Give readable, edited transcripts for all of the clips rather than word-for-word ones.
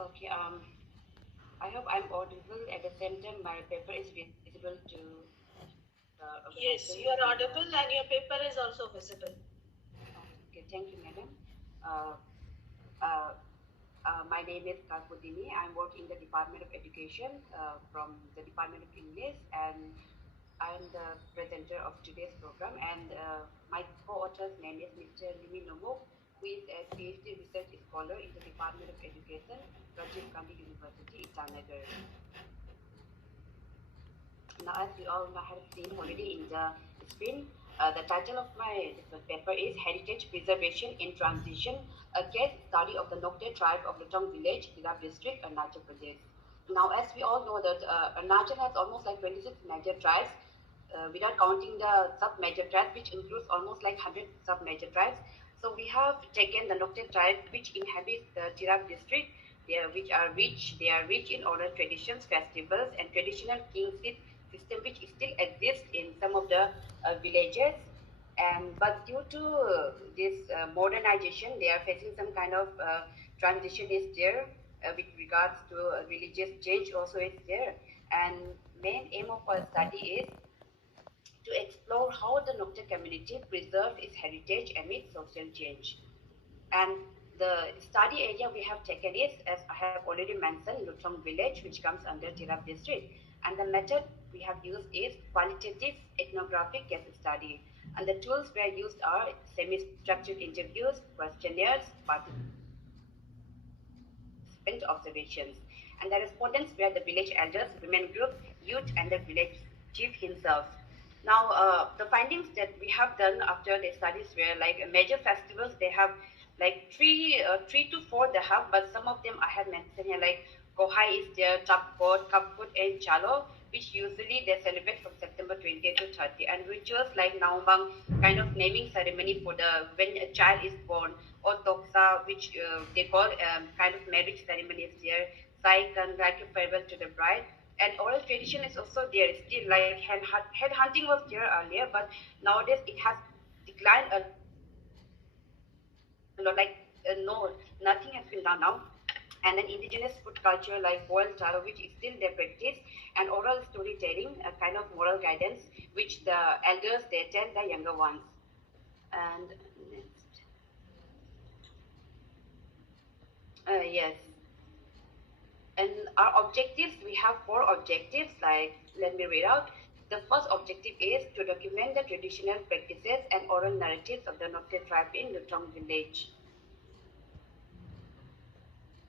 Okay. I hope I'm audible. At the same time, my paper is visible to the Yes, organizer. you are audible and your paper is also visible. Okay, thank you, madam. Uh, uh, my name is Kalpudini. I'm working in the Department of Education from the Department of English, and I'm the presenter of today's program. And my co-author's name is Mr. Limi Nomo, who is a PhD research scholar in the Department of Education, Rajiv Gandhi University, Itanagar. Now, as you all have seen already in the screen, the title of my paper is Heritage Preservation in Transition, a case study of the Nocte tribe of Lutong village, Tirap district, Arunachal Pradesh. Now, as we all know that Arunachal has almost like 26 major tribes, without counting the sub-major tribes, which includes almost like 100 sub-major tribes. So we have taken the Nocte tribe, which inhabits the Tirap district, they are rich in oral traditions, festivals, and traditional kingship system, which still exists in some of the villages. And but due to this modernization, they are facing some kind of transition is there with regards to religious change also is there. And main aim of our study is to explore how the Nocte community preserved its heritage amid social change. And the study area we have taken is, as I have already mentioned, Lutong village, which comes under Tirap district. And the method we have used is qualitative ethnographic case study. And the tools we are used are semi-structured interviews, questionnaires, participant observations. And the respondents were the village elders, women group, youth, and the village chief himself. Now, the findings that we have done after the studies were like major festivals. They have like three to four they have, but some of them I have mentioned here, like Kohai is there, Tapkot, Kapkut, and Chalo, which usually they celebrate from September 20th to 30th, and rituals like Naumang, kind of naming ceremony for the when a child is born, or Toksa, which they call kind of marriage ceremony is there, Saikan, like a farewell to the bride, and oral tradition is also there. Still, like head hunting was there earlier, but nowadays it has declined a lot. Like no, nothing has been done now. And then indigenous food culture like boiled taro, which is still their practice, and oral storytelling, a kind of moral guidance, which the elders they tell the younger ones. And next, yes. And our objectives, we have four objectives, like, let me read out. The first objective is to document the traditional practices and oral narratives of the Nocte tribe in Lutong village.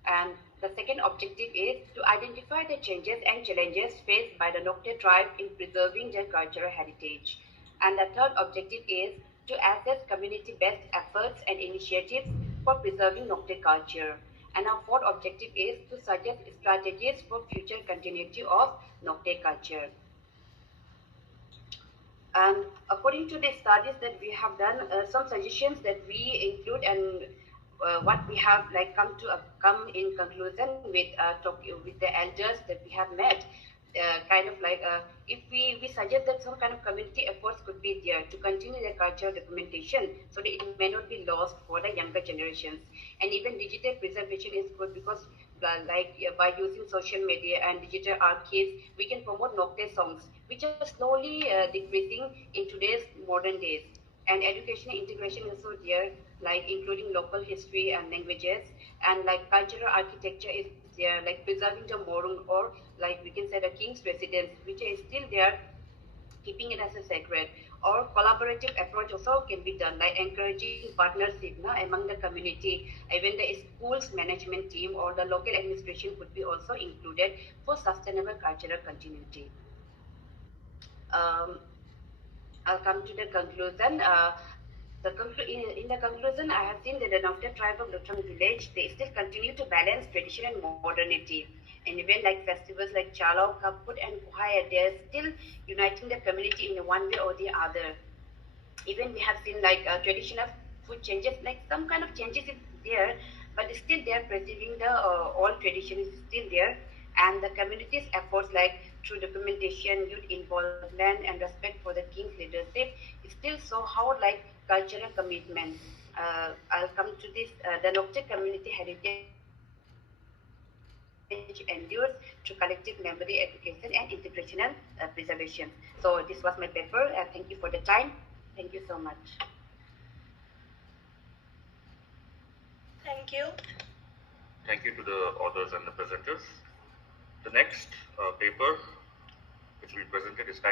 And the second objective is to identify the changes and challenges faced by the Nocte tribe in preserving their cultural heritage. And the third objective is to assess community-based efforts and initiatives for preserving Nocte culture. And our fourth objective is to suggest strategies for future continuity of Nocte culture. And according to the studies that we have done, some suggestions that we include and what we have like come in conclusion with with the elders that we have met, kind of like if we suggest that some kind of community efforts could be there to continue the cultural documentation so that it may not be lost for the younger generations, and even digital preservation is good because by using social media and digital archives, we can promote Nocte songs, which are slowly decreasing in today's modern days. And educational integration is also there, like including local history and languages, and like cultural architecture is there, like preserving the morung, or like we can say the king's residence, which is still there, keeping it as a sacred. Or collaborative approach also can be done, like encouraging partnership among the community. Even the school's management team or the local administration could be also included for sustainable cultural continuity. um, I'll come to the conclusion. In the conclusion, I have seen that the Nocte tribe of Lutong village, they still continue to balance tradition and modernity. And even like festivals like Chalo, Kaput, and Kuhaya, they are still uniting the community in one way or the other. Even we have seen like traditional food changes, like some kind of changes is there, but still they are preserving the old tradition is still there. And the community's efforts, like through documentation, youth involvement, and respect for the king's leadership, still show how like cultural commitment. I'll come to this. The Nocte community heritage knowledge endures through collective memory, education, and integrational preservation. So this was my paper, and thank you for the time. Thank you so much. Thank you. Thank you to the authors and the presenters. The next paper which will be presented is titled